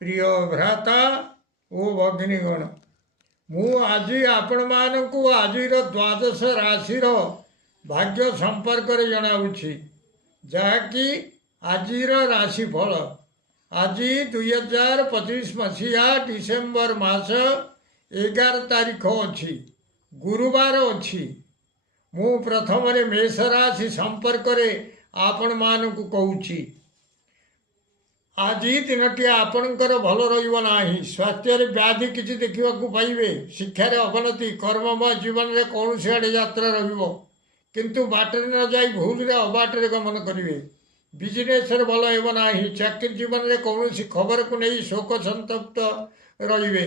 प्रिय भ्राता ओ भगिनीगण मु आज आपण मानकु आजिर द्वादश राशि भाग्य संपर्क जनाऊँगी जहाँकि आजिर राशिफल आज 2025 मसीहा डिसेम्बर मास 11 तारीख अच्छी गुरुवार अच्छी मु प्रथम मेष राशि संपर्क आपण मानकु कहूँ आज दिनटी आपणकर भल रहा स्वास्थ्य व्याधि किसी देखा पाइबे शिक्षार अवनति कर्ममय जीवन में कौन आड़े यात्रा किंतु बाटर न जाई भूल अबाटर गमन करेंगे बिजनेस भल होना चाकरी जीवन में कौन खबर को नहीं शोक संतप्त रे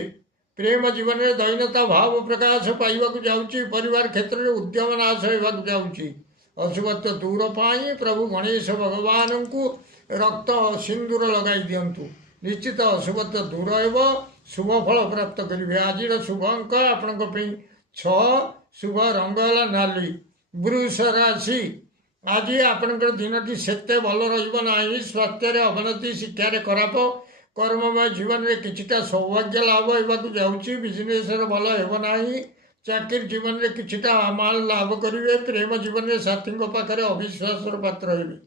प्रेम जीवन में दैन्यता भाव प्रकाश पाइबा जाऊँगी परिवार क्षेत्र में उद्यम नाश होगा जाऊँगी अशुभत्व दूर पाई प्रभु गणेश भगवान को रक्त सिंदूर लगाई दिंतु निश्चित अशुभत्व दूर हो शुभ फल प्राप्त करेंगे आज शुभ अंक आपण 6 शुभ रंग है नाली वृष राशि आज आपणकर दिनटी सेते भल रहा स्वास्थ्य अवनति शिक्षार खराब कर्ममय जीवन में किछिटा सौभाग्य लाभ होगा जाऊँगी बिजनेस भल होना चाकरी जीवन में किछिटा माल लाभ करेंगे प्रेम जीवन में साथी पाखे अविश्वास पात्र हे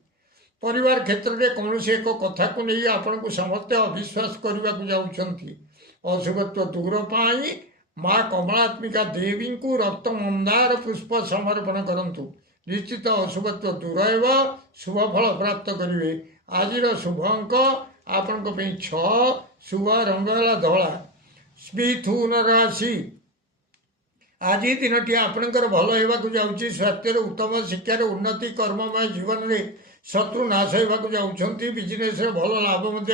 परिवार क्षेत्र में कौन एक कथा को नहीं आपन को समस्ते अविश्वास करने को जाऊँगी अशुभत्व दूर पाई माँ कमलात्मिका देवी को रक्त मंदार पुष्प समर्पण करंतु निश्चित अशुभत्व दूर हो शुभ फल प्राप्त करेंगे आज शुभ अंक आपण 6 शुभ रंग है धला मिथुन राशि आज दिनटी आपणकर भल होगा जाऊँगी स्वास्थ्य उत्तम शिक्षार उन्नति कर्ममय जीवन में शत्रु नाश होगा जाऊँगी बिजनेस भल लाभ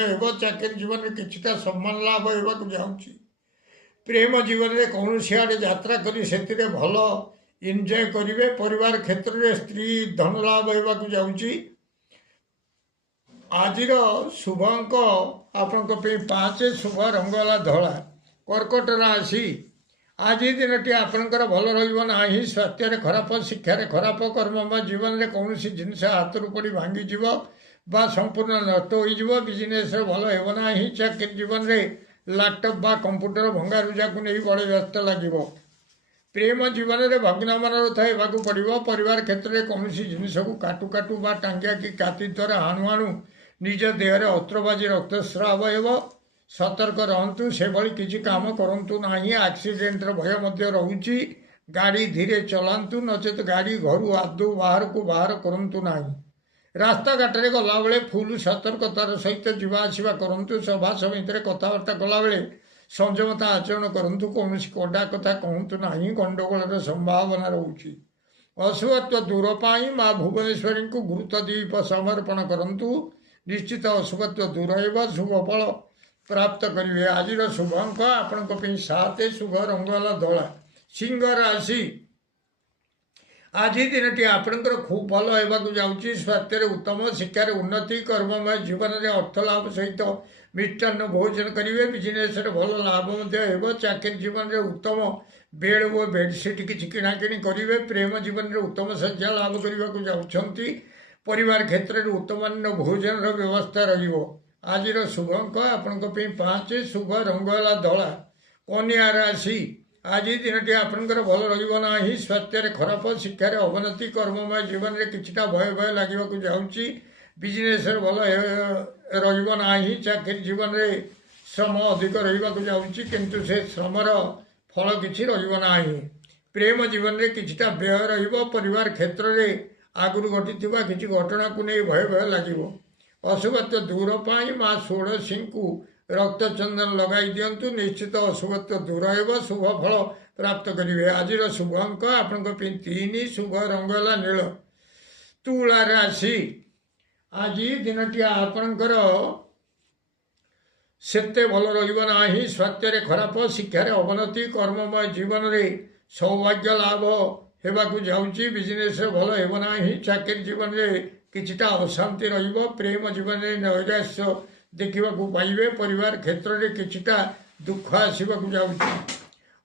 चाकरी जीवन में किछिटा सम्मान लाभ होगा जाऊँगी प्रेम जीवन में कौन आड़े यात्रा कर भल एंजॉय करेंगे परिवार क्षेत्र में स्त्री धन लाभ होगा जाऊँगी आज शुभ अंक आपण 5 शुभ रंग है धला कर्कट राशि आज दिनटी आपणकर भल रहा स्वास्थ्य खराब शिक्षार खराब कर्ममय जीवन में कौन जिनस हाथ पड़ी भांगी बा संपूर्ण नष्ट हो बिजनेस भल होना चाकरी जीवन में लैपटॉप बा कंप्यूटर भंगारुजा को नहीं बड़े व्यस्त लगे प्रेम जीवन में भग्नमनोरथ होगा पड़ो परिवार क्षेत्र में कौन जिनस को काटू काटू बा टांगिया कि काति द्वारा हाणु हाणु निज देहरे अस्त्रबाजी रक्तस्राव हो सतर्क रहतु से भली किसी काम करूँ ना एक्सीडेंट भय रोचे गाड़ी धीरे चलातु नचेत गाड़ी घर आदौ बाहर को बाहर करूँ ना रास्ता घाटे गला बेले फुल सतर्कतार सहित जावासवा करूँ सभा समिति कथबार्ता कला बेले संयमता आचरण करूँ कौन कड़ा कथा कहतु ना गंडगोल संभावना रोचे अशुभत्व दूर पाई माँ भुवनेश्वरी को गुरुत्वदीप समर्पण करूँ निश्चित अशुभत्व दूर हो शुभ फल प्राप्त करेंगे आज शुभ अंक आपण 7 शुभ रंग है धला सिंह राशि आज दिनटी आपणकर खूब भल होगा जाऊँगी स्वास्थ्य उत्तम शिक्षार उन्नति कर्ममय जीवन में अर्थ लाभ सहित मिष्टान्न भोजन करेंगे बिजनेस भल लाभ हो चाकरी जीवन में उत्तम बेड वो बेडसीट किसी किणाकिणी करेंगे प्रेम जीवन में उत्तम शଯ୍ୟା लाभ करने को जाऊँगी परिवार क्षेत्र में उत्तम भोजन व्यवस्था रही आज शुभ अंक आपण 5 शुभ रंग है धला कन्या राशि आज दिनटी आपणकर भल रहा स्वास्थ्य खराब शिक्षार अवनति कर्ममय जीवन में किछिटा भय भय लगे जाऊँगी बिजनेस भल रहा चाकरी जीवन में श्रम अधिक रहा जाऊँगी किंतु से श्रमर फल किसी रहा प्रेम जीवन में किछिटा व्यय परिवार क्षेत्र में आगु घटी किसी घटना को नहीं भय भय लगे अशुभत्व दूर पाई माँ षोड़शी को रक्त चंदन लगाई दिंतु निश्चित अशुभत्व दूर हो शुभ फल प्राप्त करेंगे आज शुभ अंक आपण 3 शुभ रंग है नील तुला राशि आज दिनटी आपणकर सेते भल रहा स्वास्थ्य खराब शिक्षार अवनति कर्ममय जीवन में सौभाग्य लाभ होगा जाऊँगी बिजनेस भल होना चाकरी जीवन में किछिटा अशांति रहिबो प्रेम जीवन में नैराश्य देखा पाइबे परिवार क्षेत्र में किछिटा दुख आसवाक जाऊँगी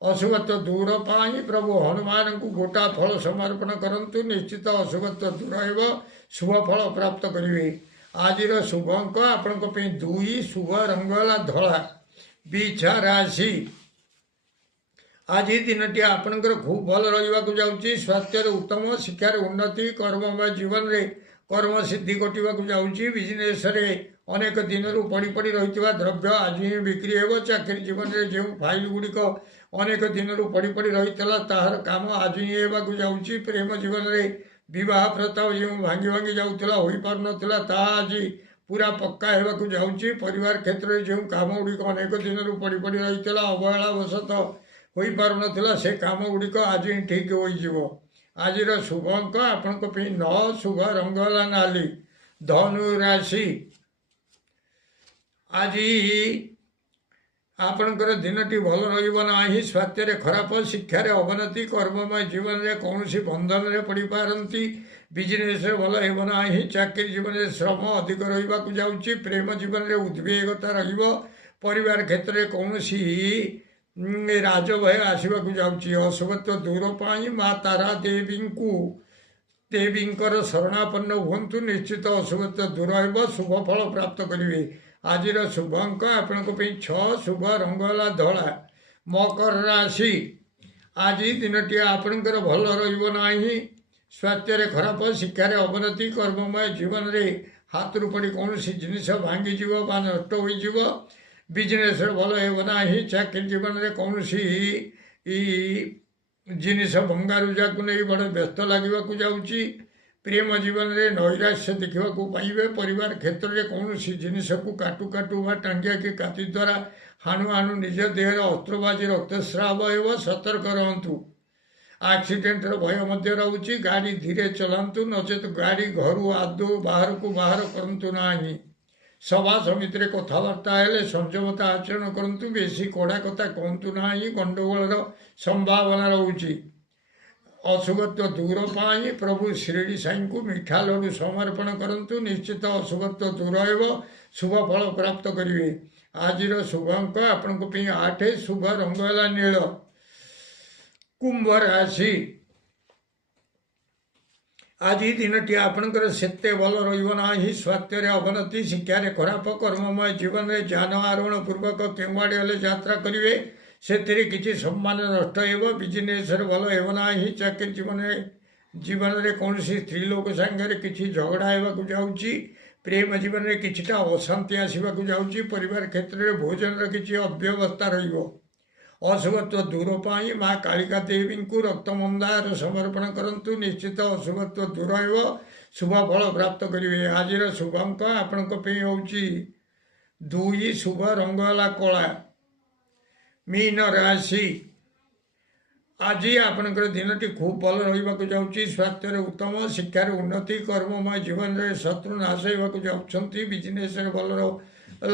अशुभत्व दूर पाई प्रभु हनुमान को गोटा फल समर्पण करंतु निश्चित अशुभत्व दूर हो शुभ फल प्राप्त करेंगे ଆଜିର ଶୁଭ ଅଙ୍କ ଆପଣଙ୍କ ପାଇଁ 2, ଶୁଭ ରଙ୍ଗ ହେଲା ଧଳା। ବିଛା ରାଶି, ଆଜି ଦିନଟି ଆପଣଙ୍କର ଖୁବ୍ ଭଲ ରହିବାକୁ ଯାଉଛି। ସ୍ୱାସ୍ଥ୍ୟରେ ଉତ୍ତମ, ଶିକ୍ଷାରେ ଉନ୍ନତି, କର୍ମମୟ ଜୀବନରେ କର୍ମସିଦ୍ଧି ଘଟିବାକୁ ଯାଉଛି। ବିଜନେସରେ ଅନେକ ଦିନରୁ ପଡ଼ି ରହିଥିବା ଦ୍ରବ୍ୟ ଆଜି ହିଁ ବିକ୍ରି ହେବ। ଚାକିରି ଜୀବନରେ ଯେଉଁ ଫାଇଲ ଗୁଡ଼ିକ ଅନେକ ଦିନରୁ ପଡ଼ି ରହିଥିଲା ତାହାର କାମ ଆଜି ହିଁ ହେବାକୁ ଯାଉଛି। ପ୍ରେମ ଜୀବନରେ ବିବାହ ପ୍ରଥା ଯେଉଁ ଭାଙ୍ଗି ଯାଉଥିଲା, ହୋଇପାରୁନଥିଲା, ତାହା ଆଜି ପୁରା ପକ୍କା ହେବାକୁ ଯାଉଛି। ପରିବାର କ୍ଷେତ୍ରରେ ଯେଉଁ କାମ ଗୁଡ଼ିକ ଅନେକ ଦିନରୁ ପଡ଼ି ରହିଥିଲା, ଅବହେଳାବଶତଃ ହୋଇପାରୁନଥିଲା, ସେ କାମ ଗୁଡ଼ିକ ଆଜି ହିଁ ଠିକ୍ ହୋଇଯିବ। ଆଜିର ଶୁଭ ଅଙ୍କ ଆପଣଙ୍କ ପାଇଁ 9, ଶୁଭ ରଙ୍ଗ ହେଲା ନାଲି। ଧନୁ ରାଶି, ଆଜି ଆପଣଙ୍କର ଦିନଟି ଭଲ ରହିବ ନାହିଁ। ସ୍ୱାସ୍ଥ୍ୟରେ ଖରାପ, ଶିକ୍ଷାରେ ଅବନତି, କର୍ମମୟ ଜୀବନରେ କୌଣସି ବନ୍ଧନରେ ପଡ଼ିପାରନ୍ତି। ବିଜନେସରେ ଭଲ ହେବ ନାହିଁ। ଚାକିରି ଜୀବନରେ ଶ୍ରମ ଅଧିକ ରହିବାକୁ ଯାଉଛି। ପ୍ରେମ ଜୀବନରେ ଉଦ୍ବେଗତା ରହିବ। ପରିବାର କ୍ଷେତ୍ରରେ କୌଣସି ରାଜଭୟ ଆସିବାକୁ ଯାଉଛି। ଅଶୁଭତ୍ୱ ଦୂର ପାଇଁ ମା ତାରା ଦେବୀଙ୍କର ଶରଣାପନ୍ନ ହୁଅନ୍ତୁ। ନିଶ୍ଚିତ ଅଶୁଭତ୍ୱ ଦୂର ହେବ, ଶୁଭ ଫଳ ପ୍ରାପ୍ତ କରିବେ। ଆଜିର ଶୁଭ ଅଙ୍କ ଆପଣଙ୍କ ପାଇଁ 6, ଶୁଭ ରଙ୍ଗ ହେଲା ଧଳା। ମକର ରାଶି, ଆଜି ଦିନଟି ଆପଣଙ୍କର ଭଲ ରହିବ ନାହିଁ। ସ୍ୱାସ୍ଥ୍ୟରେ ଖରାପ, ଶିକ୍ଷାରେ ଅବନତି, କର୍ମମୟ ଜୀବନରେ ହାତରୁ ପଡ଼ି କୌଣସି ଜିନିଷ ଭାଙ୍ଗିଯିବ ବା ନଷ୍ଟ ହୋଇଯିବ। ବିଜନେସରେ ଭଲ ହେବ ନାହିଁ। ଚାକିରି ଜୀବନରେ କୌଣସି ଜିନିଷ ଭଙ୍ଗାରୁଜାକୁ ନେଇ ବଡ଼ ବ୍ୟସ୍ତ ଲାଗିବାକୁ ଯାଉଛି। ପ୍ରେମ ଜୀବନରେ ନୈରାଶ୍ୟ ଦେଖିବାକୁ ପାଇବେ। ପରିବାର କ୍ଷେତ୍ରରେ କୌଣସି ଜିନିଷକୁ କାଟୁ ବା ଟାଙ୍ଗିଆ କି କାତି ଦ୍ୱାରା ହାଣୁ ନିଜ ଦେହରେ ଅସ୍ତ୍ରବାଜି ରକ୍ତସ୍ରାବ ହେବ। ସତର୍କ ରହନ୍ତୁ। ଆକ୍ସିଡେଣ୍ଟର ଭୟ ମଧ୍ୟ ରହୁଛି। ଗାଡ଼ି ଧୀରେ ଚଲାନ୍ତୁ, ନଚେତ୍ ଗାଡ଼ି ଘରୁ ଆଦୌ ବାହାରକୁ ବାହାର କରନ୍ତୁ ନାହିଁ। ସଭା ସମିତିରେ କଥାବାର୍ତ୍ତା ହେଲେ ସଂଯମତା ଆଚରଣ କରନ୍ତୁ। ବେଶୀ କଡ଼ା କଥା କୁହନ୍ତୁ ନାହିଁ, ଗଣ୍ଡଗୋଳର ସମ୍ଭାବନା ରହୁଛି। ଅଶୁଭତ୍ୱ ଦୂର ପାଇଁ ପ୍ରଭୁ ଶିରିଡ଼ି ସାଇଙ୍କୁ ମିଠା ଲଡ଼ୁ ସମର୍ପଣ କରନ୍ତୁ। ନିଶ୍ଚିତ ଅଶୁଭତ୍ୱ ଦୂର ହେବ, ଶୁଭ ଫଳ ପ୍ରାପ୍ତ କରିବେ। ଆଜିର ଶୁଭ ଅଙ୍କ ଆପଣଙ୍କ ପାଇଁ 8, ଶୁଭ ରଙ୍ଗ ହେଲା ନୀଳ। କୁମ୍ଭ ରାଶି, ଆଜି ଦିନଟି ଆପଣଙ୍କର ସେତେ ଭଲ ରହିବ ନାହିଁ। ସ୍ୱାସ୍ଥ୍ୟରେ ଅବନତି, ଶିକ୍ଷାରେ ଖରାପ, କର୍ମମୟ ଜୀବନରେ ଯାନ ଆରୋହଣ ପୂର୍ବକ କେଉଁଆଡ଼େ ହେଲେ ଯାତ୍ରା କରିବେ, ସେଥିରେ କିଛି ସମ୍ମାନ ନଷ୍ଟ ହେବ। ବିଜନେସରେ ଭଲ ହେବ ନାହିଁ। ଚାକିରି ଜୀବନରେ କୌଣସି ସ୍ତ୍ରୀ ଲୋକ ସାଙ୍ଗରେ କିଛି ଝଗଡ଼ା ହେବାକୁ ଯାଉଛି। ପ୍ରେମ ଜୀବନରେ କିଛିଟା ଅଶାନ୍ତି ଆସିବାକୁ ଯାଉଛି। ପରିବାର କ୍ଷେତ୍ରରେ ଭୋଜନର କିଛି ଅବ୍ୟବସ୍ଥା ରହିବ। ଅଶୁଭତ୍ୱ ଦୂର ପାଇଁ ମା କାଳିକା ଦେବୀଙ୍କୁ ରକ୍ତମନ୍ଦାର ସମର୍ପଣ କରନ୍ତୁ। ନିଶ୍ଚିତ ଅଶୁଭତ୍ୱ ଦୂର ହେବ, ଶୁଭ ଫଳ ପ୍ରାପ୍ତ କରିବେ। ଆଜିର ଶୁଭ ଅଙ୍କ ଆପଣଙ୍କ ପାଇଁ ହେଉଛି 2, ଶୁଭ ରଙ୍ଗ ହେଲା କଳା। ମୀନ ରାଶି, ଆଜି ଆପଣଙ୍କର ଦିନଟି ଖୁବ୍ ଭଲ ରହିବାକୁ ଯାଉଛି। ସ୍ୱାସ୍ଥ୍ୟରେ ଉତ୍ତମ, ଶିକ୍ଷାରେ ଉନ୍ନତି, କର୍ମମୟ ଜୀବନରେ ଶତ୍ରୁ ନାଶ ହେବାକୁ ଯାଉଛନ୍ତି। ବିଜନେସରେ ଭଲ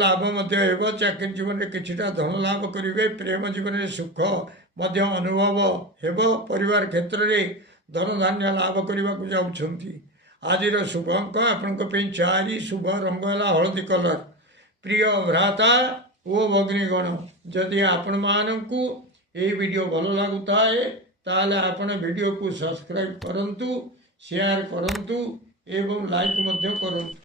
ଲାଭ ମଧ୍ୟ ହେବ। ଚାକିରି ଜୀବନରେ କିଛିଟା ଧନ ଲାଭ କରିବେ। ପ୍ରେମ ଜୀବନରେ ସୁଖ ମଧ୍ୟ ଅନୁଭବ ହେବ। ପରିବାର କ୍ଷେତ୍ରରେ ଧନଧାନ୍ୟ ଲାଭ କରିବାକୁ ଯାଉଛନ୍ତି। ଆଜିର ଶୁଭ ଅଙ୍କ ଆପଣଙ୍କ ପାଇଁ 4, ଶୁଭ ରଙ୍ଗ ହେଲା ହଳଦୀ କଲର। ପ୍ରିୟ ଭ୍ରାତା ଓ ଭଗ୍ନୀଗଣ, ଯଦି ଆପଣମାନଙ୍କୁ ଏହି ଭିଡ଼ିଓ ଭଲ ଲାଗୁଥାଏ ତାହେଲେ ଆପଣ ଭିଡ଼ିଓକୁ ସବସ୍କ୍ରାଇବ୍ କରନ୍ତୁ, ସେୟାର କରନ୍ତୁ ଏବଂ ଲାଇକ୍ ମଧ୍ୟ କରନ୍ତୁ।